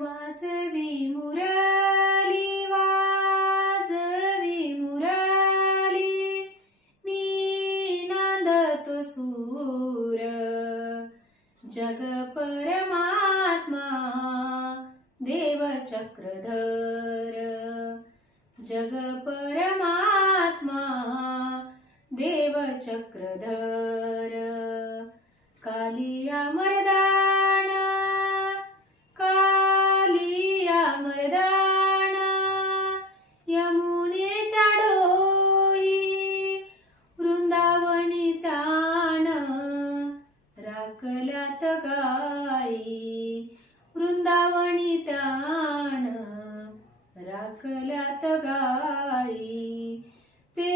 वाजवी मुरली वाजवी मुरली मी नांदतो सूर जग परमात्मा देव चक्रधर जग परमात्मा देव चक्रधर कालिया मर्दाना कालिया मर्दाना यमुनेच्या डोही वृंदावनी तान राखल्यात गाई वृंदावनी तान राखल्यात गाई ते